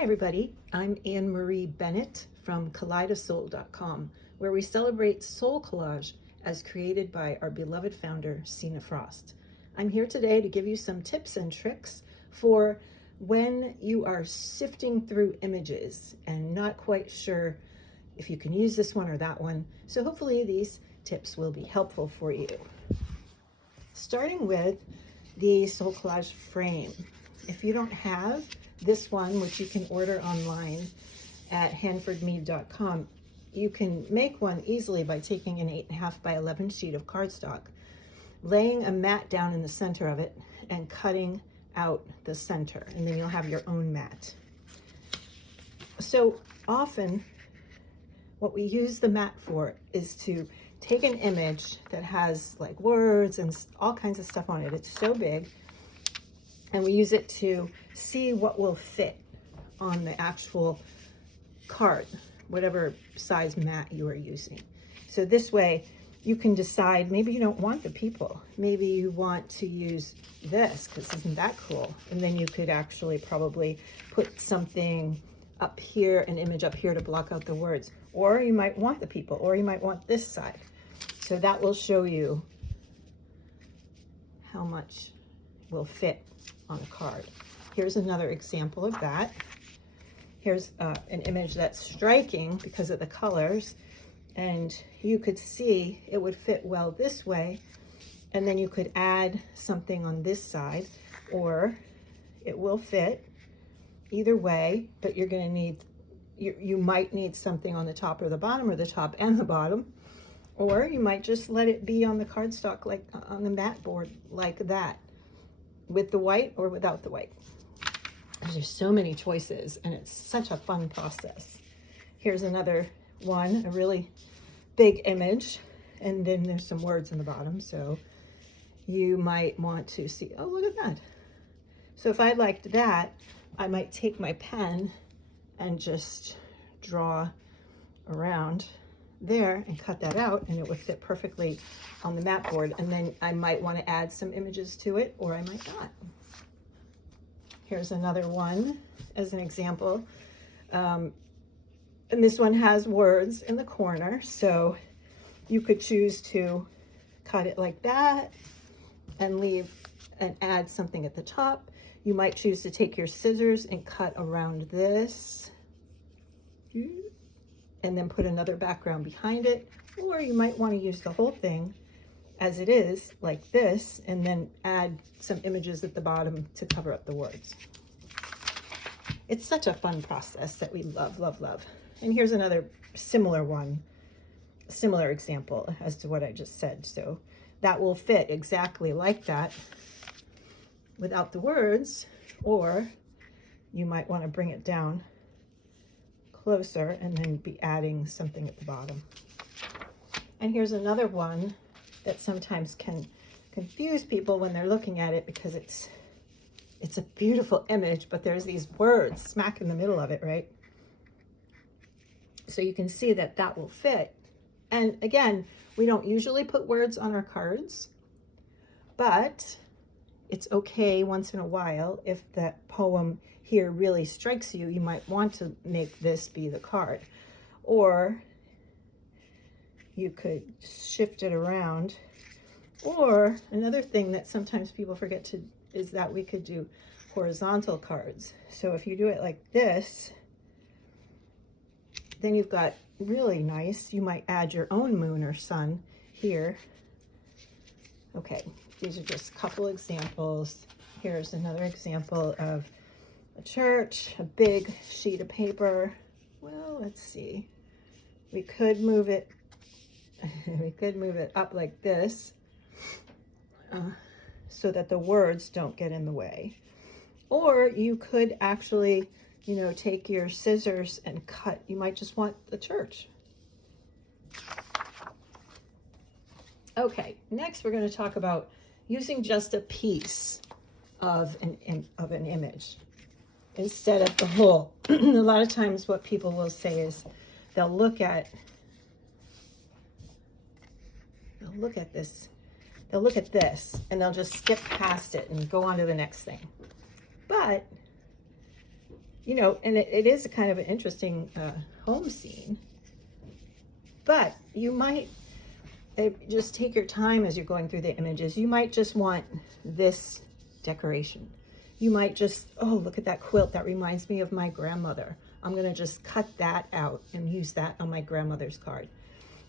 Hi everybody, I'm Anne Marie Bennett from kaleidosoul.com, where we celebrate soul collage as created by our beloved founder, Sina Frost. I'm here today to give you some tips and tricks for when you are sifting through images and not quite sure if you can use this one or that one. So hopefully these tips will be helpful for you. Starting with the Soul Collage frame. If you don't have this one, which you can order online at hanfordmead.com, you can make one easily by taking an 8.5 by 11 sheet of cardstock, laying a mat down in the center of it, and cutting out the center, and then you'll have your own mat. So often what we use the mat for is to take an image that has like words and all kinds of stuff on it. It's so big, and we use it to see what will fit on the actual card, whatever size mat you are using. So this way you can decide, maybe you don't want the people, maybe you want to use this because isn't that cool? And then you could actually probably put something up here, an image up here to block out the words, or you might want the people, or you might want this side. So that will show you how much will fit on a card. Here's another example of that. Here's an image that's striking because of the colors, and you could see it would fit well this way, and then you could add something on this side, or it will fit either way, but you're going to need, you might need something on the top or the bottom, or the top and the bottom, or you might just let it be on the cardstock, like on the mat board like that, with the white or without the white. There's so many choices, and it's such a fun process. Here's another one, a really big image, and then there's some words in the bottom, so you might want to see, oh, look at that. So if I liked that, I might take my pen and just draw around there and cut that out, and it would fit perfectly on the mat board. And then I might want to add some images to it, or I might not. Here's another one as an example. And this one has words in the corner, so you could choose to cut it like that and leave and add something at the top. You might choose to take your scissors and cut around this and then put another background behind it, or you might want to use the whole thing as it is like this and then add some images at the bottom to cover up the words. It's such a fun process that we love, love, love. And here's another similar one, similar example as to what I just said. So that will fit exactly like that without the words, or you might want to bring it down closer and then be adding something at the bottom. And here's another one that sometimes can confuse people when they're looking at it, because it's a beautiful image, but there's these words smack in the middle of it, right? So you can see that that will fit. And again, we don't usually put words on our cards, but it's okay once in a while. If that poem here really strikes you, you might want to make this be the card. Or you could shift it around. Or another thing that sometimes people forget to is that we could do horizontal cards. So if you do it like this, then you've got really nice, you might add your own moon or sun here. Okay, these are just a couple examples. Here's another example of a church, a big sheet of paper. Well, let's see. We could move it, we could move it up like this so that the words don't get in the way. Or you could actually, you know, take your scissors and cut. You might just want the church. Okay, next we're going to talk about using just a piece of an image instead of the whole. A lot of times what people will say is they'll look at this, and they'll just skip past it and go on to the next thing. But you know, and it is a kind of an interesting home scene, but you might just take your time as you're going through the images. You might just want this decoration. You might just, oh, look at that quilt. That reminds me of my grandmother. I'm going to just cut that out and use that on my grandmother's card,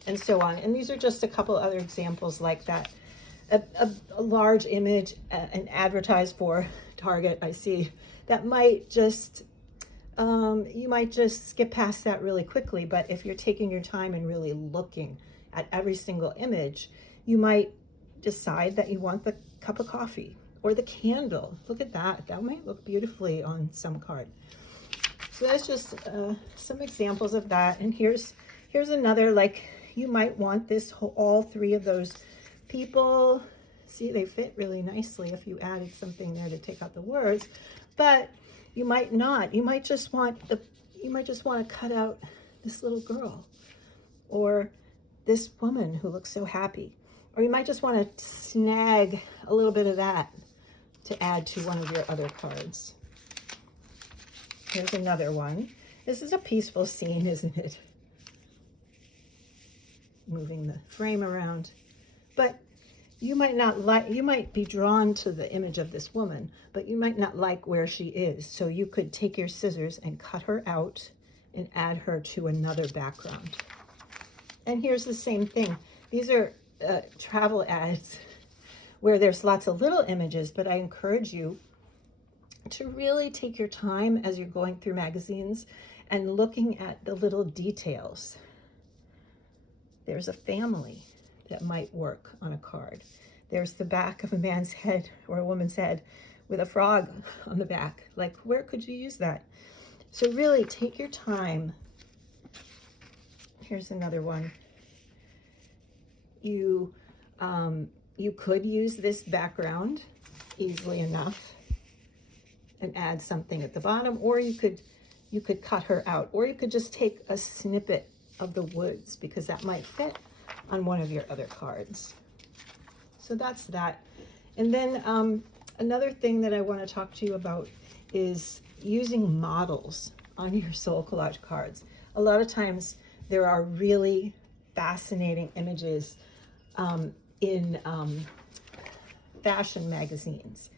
and so on. And these are just a couple other examples like that. A large image, an advertised for Target, I see, that might just, you might just skip past that really quickly. But if you're taking your time and really looking at every single image, you might decide that you want the cup of coffee or the candle. Look at that. That might look beautifully on some card. So that's just some examples of that. And here's another, like, you might want this whole, all three of those people. See, they fit really nicely if you added something there to take out the words, but you might not. You might just want to cut out this little girl or this woman who looks so happy, or you might just want to snag a little bit of that to add to one of your other cards. Here's another one. This is a peaceful scene, isn't it? Moving the frame around. But you might not like, you might be drawn to the image of this woman, but you might not like where she is. So you could take your scissors and cut her out and add her to another background. And here's the same thing. These are travel ads where there's lots of little images, but I encourage you to really take your time as you're going through magazines and looking at the little details. There's a family that might work on a card. There's the back of a man's head or a woman's head with a frog on the back. Like, where could you use that? So really take your time. Here's another one. You could use this background easily enough and add something at the bottom, or you could cut her out, or you could just take a snippet of the woods because that might fit on one of your other cards. So that's that. And then another thing that I want to talk to you about is using models on your Soul Collage cards. A lot of times there are really fascinating images in fashion magazines.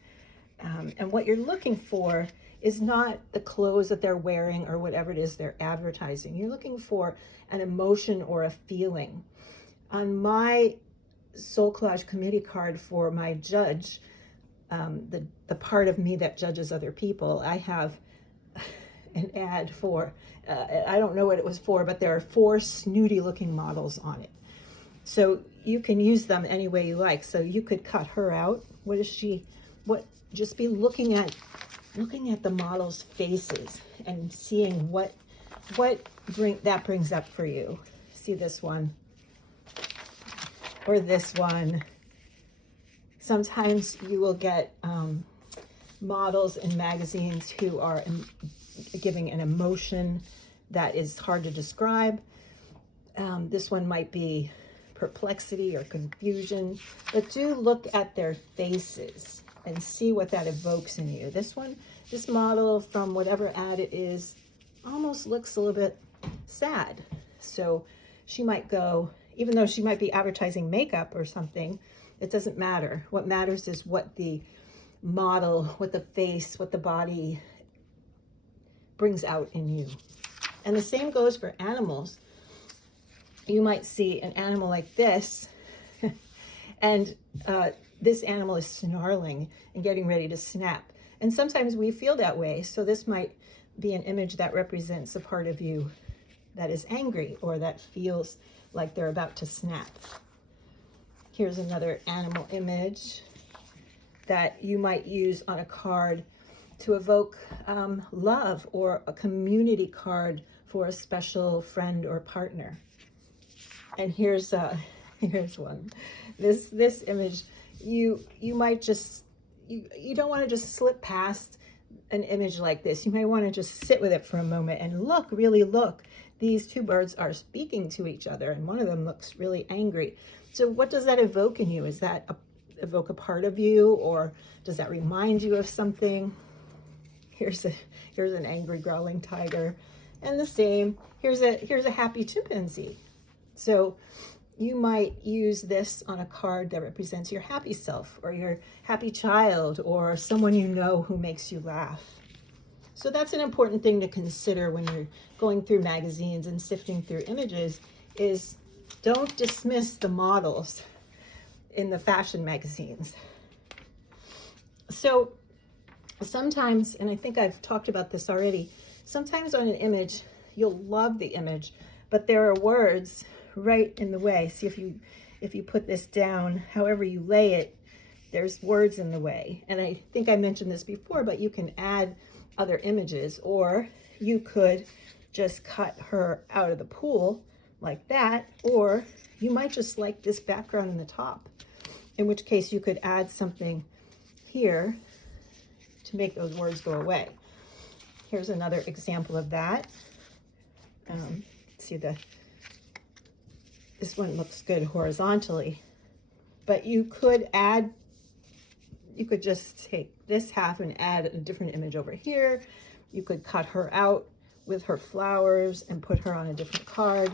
And what you're looking for is not the clothes that they're wearing or whatever it is they're advertising. You're looking for an emotion or a feeling. On my Soul Collage committee card for my judge, the part of me that judges other people, I have an ad for, I don't know what it was for, but there are 4 snooty looking models on it. So you can use them any way you like. So you could cut her out. What is she, just be looking at the models' faces and seeing what that brings up for you. See this one or this one. Sometimes you will get models in magazines who are giving an emotion that is hard to describe. This one might be perplexity or confusion, but do look at their faces and see what that evokes in you. This model from whatever ad it is, almost looks a little bit sad. So she might go, even though she might be advertising makeup or something, it doesn't matter. What matters is what the model, what the face, what the body brings out in you. And the same goes for animals. You might see an animal like this, and this animal is snarling and getting ready to snap. And sometimes we feel that way. So this might be an image that represents a part of you that is angry or that feels like they're about to snap. Here's another animal image that you might use on a card to evoke love, or a community card for a special friend or partner. And here's one. This image, you might just, you don't want to just slip past an image like this. You might want to just sit with it for a moment and look, really look. These 2 birds are speaking to each other, and one of them looks really angry. So what does that evoke in you? Is that evoke a part of you, or does that remind you of something? Here's an angry growling tiger. And the same, here's a happy chimpanzee. So you might use this on a card that represents your happy self or your happy child or someone you know who makes you laugh. So that's an important thing to consider when you're going through magazines and sifting through images, is don't dismiss the models in the fashion magazines. So sometimes, and I think I've talked about this already, sometimes on an image, you'll love the image, but there are words right in the way. See, if you put this down, however you lay it, there's words in the way. And I think I mentioned this before, but you can add other images, or you could just cut her out of the pool like that, or you might just like this background in the top, in which case you could add something here to make those words go away. Here's another example of that. See, this one looks good horizontally, but you could just take this half and add a different image over here. You could cut her out with her flowers and put her on a different card.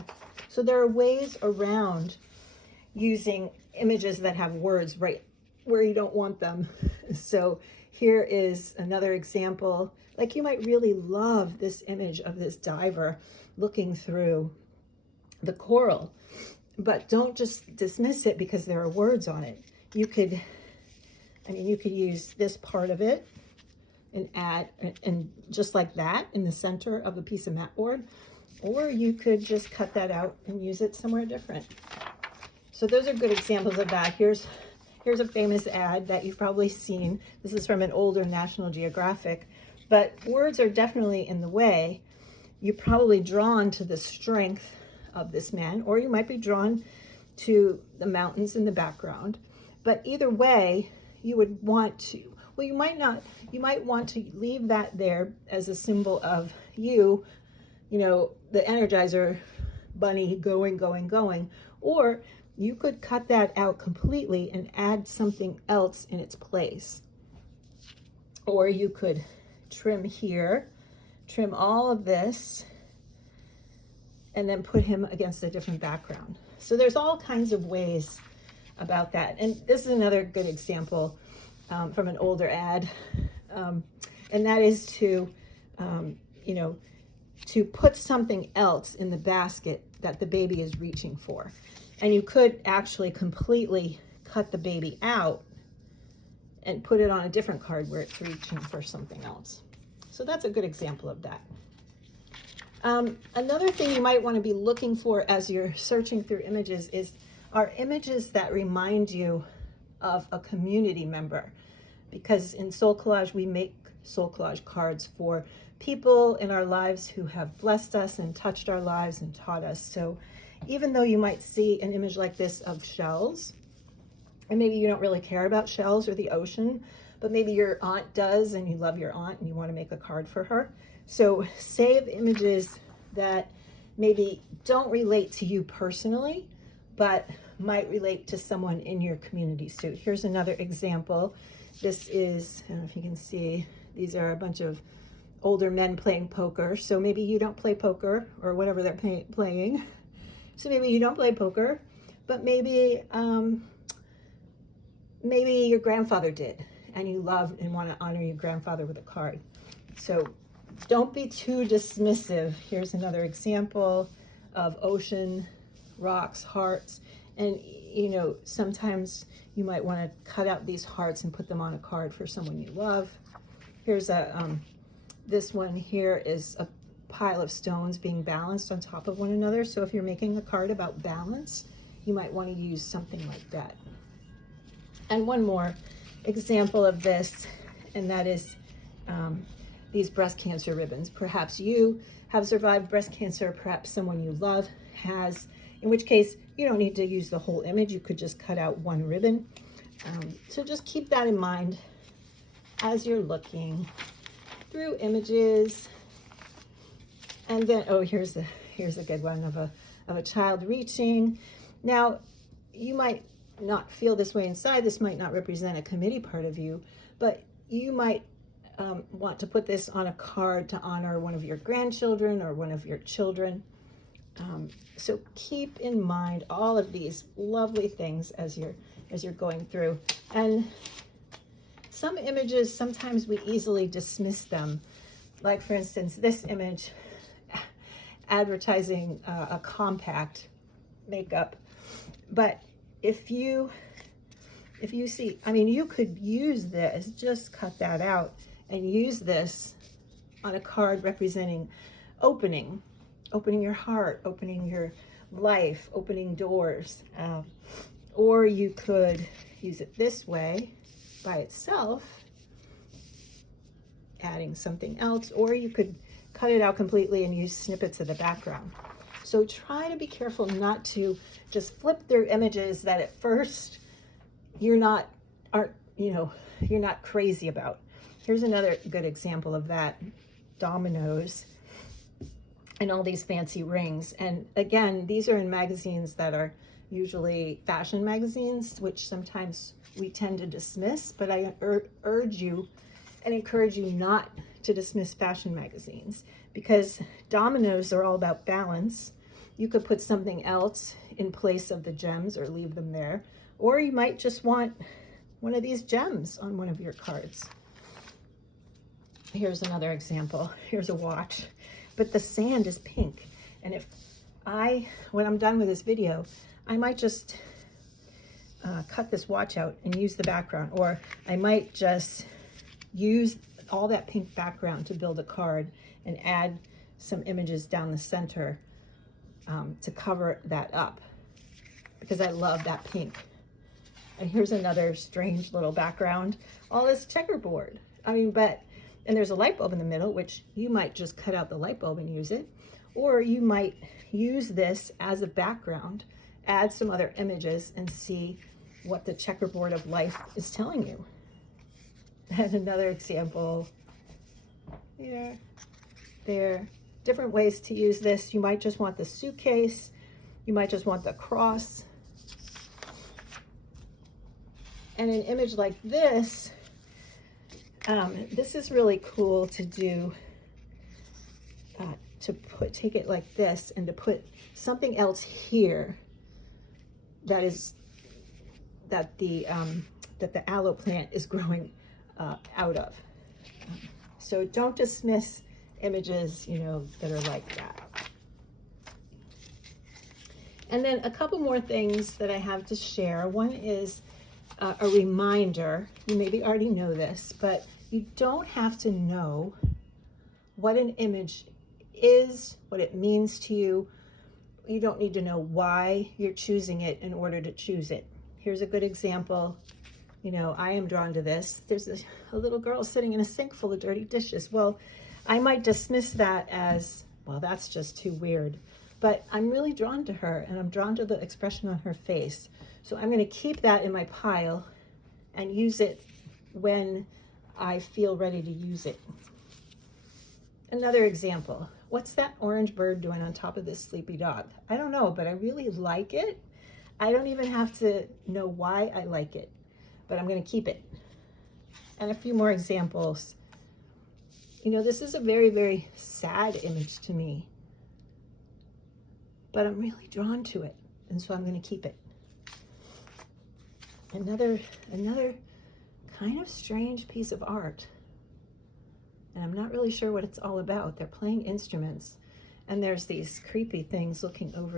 So there are ways around using images that have words right where you don't want them. So here is another example. Like, you might really love this image of this diver looking through the coral, but don't just dismiss it because there are words on it. You could use this part of it and add, and just like that in the center of a piece of mat board, or you could just cut that out and use it somewhere different. So those are good examples of that. Here's a famous ad that you've probably seen. This is from an older National Geographic, but words are definitely in the way. You're probably drawn to the strength of this man, or you might be drawn to the mountains in the background. But either way, you would want to, well, you might want to leave that there as a symbol of you know, the Energizer bunny going, going, going, or you could cut that out completely and add something else in its place. Or you could trim here, trim all of this, and then put him against a different background. So there's all kinds of ways about that. And this is another good example from an older ad. And that is to, to put something else in the basket that the baby is reaching for. And you could actually completely cut the baby out and put it on a different card where it's reaching for something else. So that's a good example of that. Another thing you might want to be looking for as you're searching through images are images that remind you of a community member. Because in Soul Collage, we make Soul Collage cards for people in our lives who have blessed us and touched our lives and taught us. So even though you might see an image like this of shells, and maybe you don't really care about shells or the ocean, but maybe your aunt does and you love your aunt and you want to make a card for her. So save images that maybe don't relate to you personally, but might relate to someone in your community. So here's another example. This is, I don't know if you can see, these are a bunch of older men playing poker. So maybe you don't play poker or whatever they're playing. So maybe you don't play poker, but maybe maybe your grandfather did, and you love and want to honor your grandfather with a card. So don't be too dismissive. Here's another example of ocean, rocks, hearts. And sometimes you might want to cut out these hearts and put them on a card for someone you love. Here's this one here is a pile of stones being balanced on top of one another. So if you're making a card about balance, you might want to use something like that. And one more example of this, and that is these breast cancer ribbons. Perhaps you have survived breast cancer, perhaps someone you love has, in which case you don't need to use the whole image. You could just cut out one ribbon. So just keep that in mind as you're looking through images. And then, oh, here's a good one of a child reaching. Now, you might not feel this way inside. This might not represent a committee part of you, but you might want to put this on a card to honor one of your grandchildren or one of your children. So keep in mind all of these lovely things as you're going through. And some images, sometimes we easily dismiss them. Like for instance, this image advertising a compact makeup. But if you see, I mean, you could use this, just cut that out and use this on a card representing opening your heart, opening your life, opening doors. Or you could use it this way by itself, adding something else, or you could cut it out completely and use snippets of the background. So try to be careful not to just flip through images that at first you're not crazy about. Here's another good example of that. Dominoes and all these fancy rings. And again, these are in magazines that are usually fashion magazines, which sometimes we tend to dismiss, but I urge you and encourage you not to dismiss fashion magazines, because dominoes are all about balance. You could put something else in place of the gems or leave them there, or you might just want one of these gems on one of your cards. Here's another example. Here's a watch, but the sand is pink. And when I'm done with this video, I might just cut this watch out and use the background, or I might just use all that pink background to build a card and add some images down the center to cover that up, because I love that pink. And here's another strange little background, all this checkerboard. I mean, and there's a light bulb in the middle, which you might just cut out the light bulb and use it, or you might use this as a background, add some other images, and see what the checkerboard of life is telling you. And another example here, there. Different ways to use this. You might just want the suitcase. You might just want the cross. And an image like this, this is really cool to do, take it like this and to put something else here that the aloe plant is growing out of. So don't dismiss images, that are like that. And then a couple more things that I have to share. One is a reminder. You maybe already know this, but you don't have to know what an image is, what it means to you. You don't need to know why you're choosing it in order to choose it. Here's a good example. I am drawn to this. There's a little girl sitting in a sink full of dirty dishes. Well, I might dismiss that as, well, that's just too weird. But I'm really drawn to her, and I'm drawn to the expression on her face. So I'm going to keep that in my pile and use it when I feel ready to use it. Another example. What's that orange bird doing on top of this sleepy dog? I don't know, but I really like it. I don't even have to know why I like it, but I'm going to keep it. And a few more examples. This is a very, very sad image to me, but I'm really drawn to it, and so I'm going to keep it. Another kind of strange piece of art, and I'm not really sure what it's all about. They're playing instruments, and there's these creepy things looking over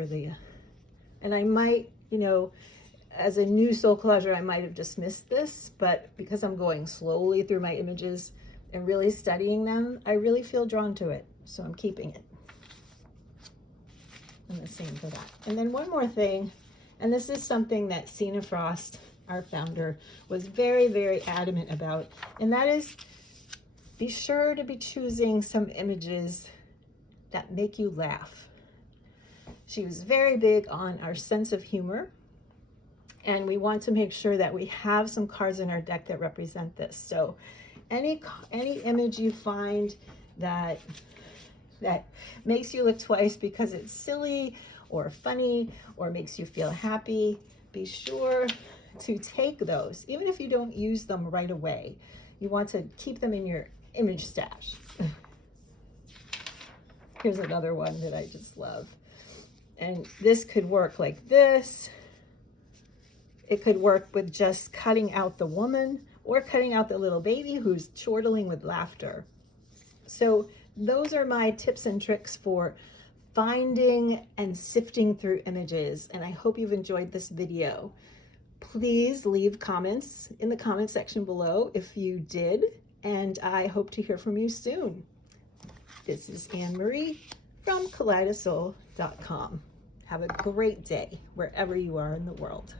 and I might, as a new soul collager, I might have dismissed this, but because I'm going slowly through my images and really studying them, I really feel drawn to it, so I'm keeping it. And the same for that. And then one more thing, and this is something that Sina Frost, our founder, was very, very adamant about, and that is, be sure to be choosing some images that make you laugh. She was very big on our sense of humor, and we want to make sure that we have some cards in our deck that represent this. So any image you find that makes you look twice because it's silly or funny or makes you feel happy, be sure to take those. Even if you don't use them right away, you want to keep them in your image stash. Here's another one that I just love. And this could work like this. It could work with just cutting out the woman or cutting out the little baby who's chortling with laughter. So those are my tips and tricks for finding and sifting through images. And I hope you've enjoyed this video. Please leave comments in the comment section below if you did, and I hope to hear from you soon. This is Anne Marie from KaleidaSoul.com. Have a great day wherever you are in the world.